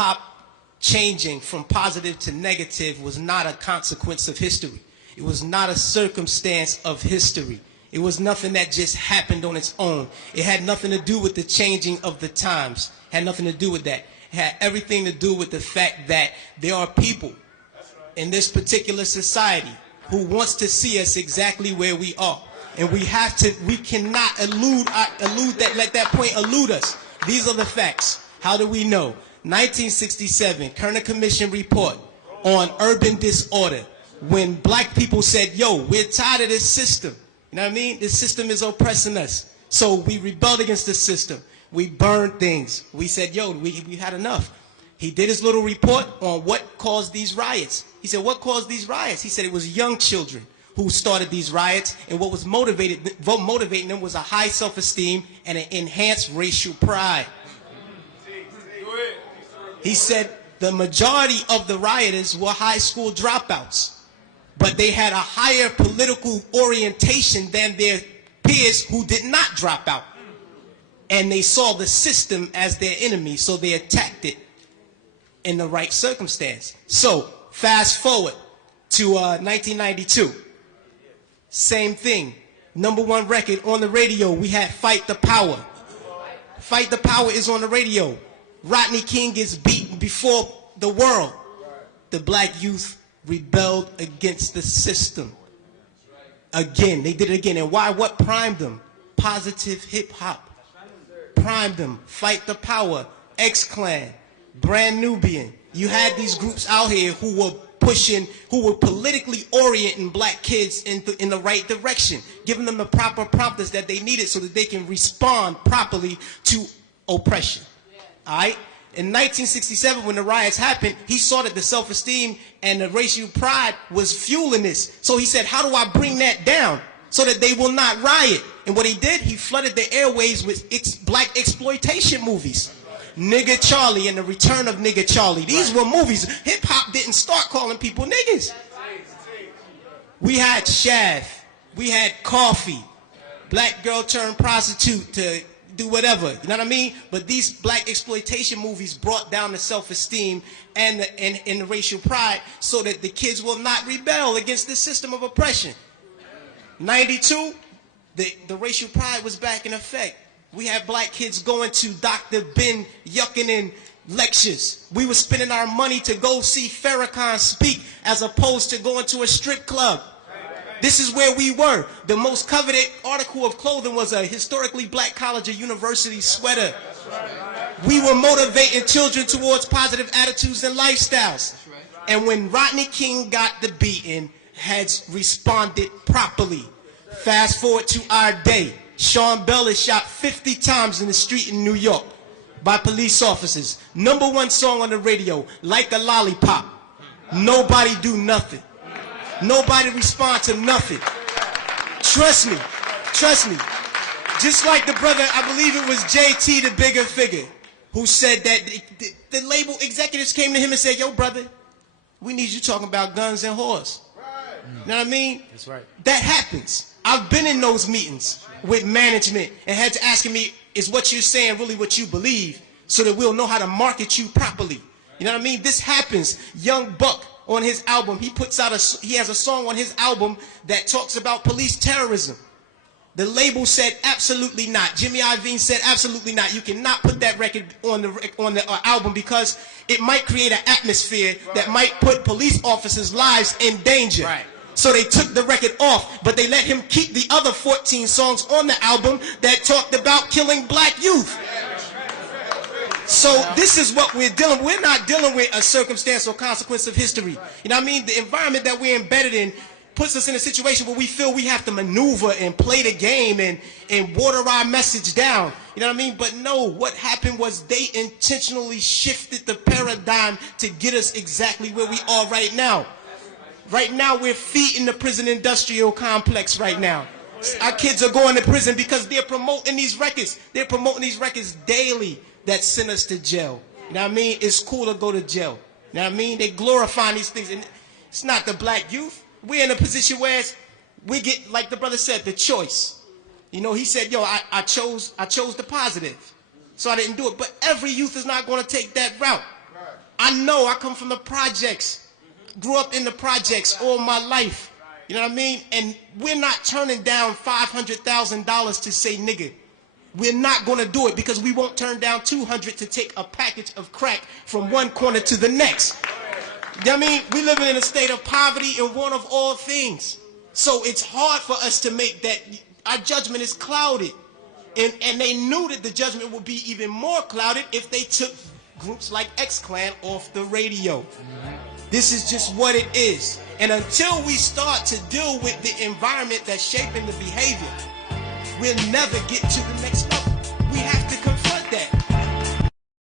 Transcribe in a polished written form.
hip-hop changing from positive to negative was not a consequence of history. It was not a circumstance of history. It was nothing that just happened on its own. It had nothing to do with the changing of the times. It had nothing to do with that. It had everything to do with the fact that there are people in this particular society who wants to see us exactly where we are. And we cannot let that point elude us. These are the facts. How do we know? 1967, Kerner Commission report on urban disorder. When black people said, yo, we're tired of this system. You know what I mean? This system is oppressing us. So we rebelled against the system. We burned things. We said, yo, we had enough. He did his little report on what caused these riots. He said, what caused these riots? He said it was young children who started these riots, and what was motivating them was a high self-esteem and an enhanced racial pride. He said the majority of the rioters were high school dropouts, but they had a higher political orientation than their peers who did not drop out. And they saw the system as their enemy, so they attacked it in the right circumstance. So, fast forward to 1992. Same thing. #1 record on the radio, we had Fight the Power. Fight the Power is on the radio. Rodney King gets beaten before the world. The black youth rebelled against the system. Again, they did it again. And why? What primed them? Positive hip-hop. Primed them. Fight the Power, X-Clan, Brand Nubian. You had these groups out here who were pushing, who were politically orienting black kids in the right direction, giving them the proper prompters that they needed so that they can respond properly to oppression. All right? In 1967, when the riots happened, he saw that the self-esteem and the racial pride was fueling this. So he said, how do I bring that down so that they will not riot? And what he did, he flooded the airways with black exploitation movies. Nigga Charlie and the Return of Nigga Charlie. These were movies. Hip-hop didn't start calling people niggas. We had Shaft. We had Coffee. Black girl turned prostitute to do whatever. You know what I mean? But these black exploitation movies brought down the self-esteem and the racial pride so that the kids will not rebel against this system of oppression. 92, the racial pride was back in effect. We had black kids going to Dr. Ben Yuckinen lectures. We were spending our money to go see Farrakhan speak as opposed to going to a strip club. This is where we were. The most coveted article of clothing was a historically black college or university sweater. We were motivating children towards positive attitudes and lifestyles. And when Rodney King got the beating, heads responded properly. Fast forward to our day. Sean Bell is shot 50 times in the street in New York by police officers. #1 song on the radio, Like a Lollipop. Nobody do nothing. Nobody respond to nothing. Trust me. Just like the brother, I believe it was JT, the bigger figure, who said that the label executives came to him and said, yo, brother, we need you talking about guns and whores. You know what I mean? That's right. That happens. I've been in those meetings with management and had to ask me, is what you're saying really what you believe so that we'll know how to market you properly? You know what I mean? This happens. Young Buck on his album, he has a song on his album that talks about police terrorism. The label said absolutely not. Jimmy Iovine said absolutely not. You cannot put that record on the album because it might create an atmosphere that might put police officers' lives in danger. Right. So they took the record off, but they let him keep the other 14 songs on the album that talked about killing black youth. So this is what we're dealing with. We're not dealing with a circumstance or consequence of history. You know what I mean? The environment that we're embedded in puts us in a situation where we feel we have to maneuver and play the game and water our message down. You know what I mean? But no, what happened was they intentionally shifted the paradigm to get us exactly where we are right now. Right now, we're feeding the prison industrial complex right now. Our kids are going to prison because they're promoting these records. They're promoting these records daily that send us to jail. You know what I mean? It's cool to go to jail. You know what I mean? They glorifying these things. And it's not the black youth. We're in a position where we get, like the brother said, the choice. You know, he said, yo, I chose the positive. So I didn't do it. But every youth is not going to take that route. I know I come from the projects, grew up in the projects all my life. You know what I mean? And we're not turning down $500,000 to say nigga. We're not going to do it because we won't turn down 200 to take a package of crack from one corner to the next. You know what I mean? We living in a state of poverty and want of all things. So it's hard for us to make that. Our judgment is clouded. And they knew that the judgment would be even more clouded if they took groups like X-Clan off the radio. This is just what it is. And until we start to deal with the environment that's shaping the behavior, we'll never get to the next level.